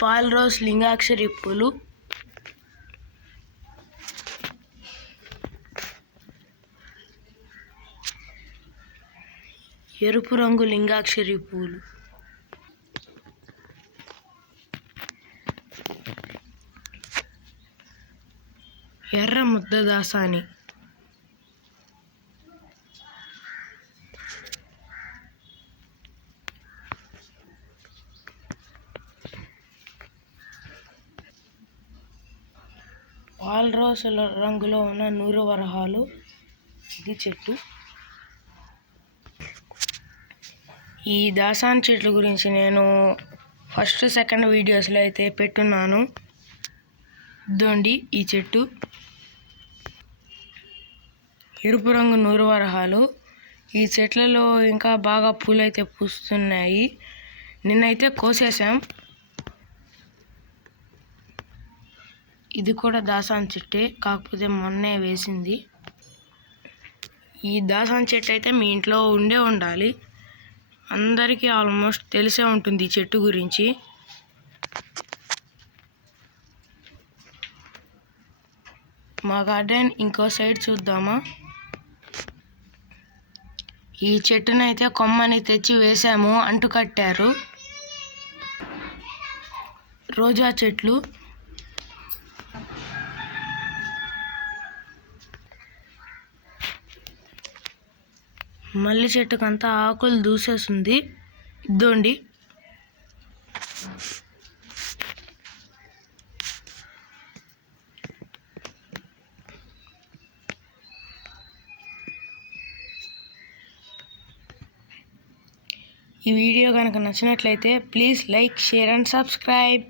పాల్రోస్ లింగాక్షరి పూలు ఎరుపు రంగు లింగాక్షరి పూలు ఎర్ర ముద్దదాసాని. దాసాని పాలరోసుల రంగులో ఉన్న నూరు వరహాలు ఇది చెట్టు. ఈ దాసాన్ చెట్ల గురించి నేను ఫస్ట్ సెకండ్ వీడియోస్లో అయితే పెట్టున్నాను. దొండి ఈ చెట్టు. ఎరుపు రంగు నూరు వరహాలు. ఈ చెట్లలో ఇంకా బాగా పూలైతే పూస్తున్నాయి. నిన్నైతే కోసేసాం ఇది కూడా దాసాన్ చెట్టే కాకపోతే మొన్నే వేసింది. ఈ దాసాన్ చెట్టు అయితే మీ ఇంట్లో ఉండే ఉండాలి. అందరికీ ఆల్మోస్ట్ తెలిసే ఉంటుంది ఈ చెట్టు గురించి. మా గార్డెన్ ఇంకో సైడ్ చూద్దామా? ఈ చెట్టునైతే కొమ్మని తెచ్చి వేసాము అంటు కట్టారు రోజా చెట్లు. మల్లి చెట్టుకంతా ఆకులు దూసేస్తుంది. ఇద్దోండి. ఈ వీడియో కనుక నచ్చినట్లయితే please like share and subscribe.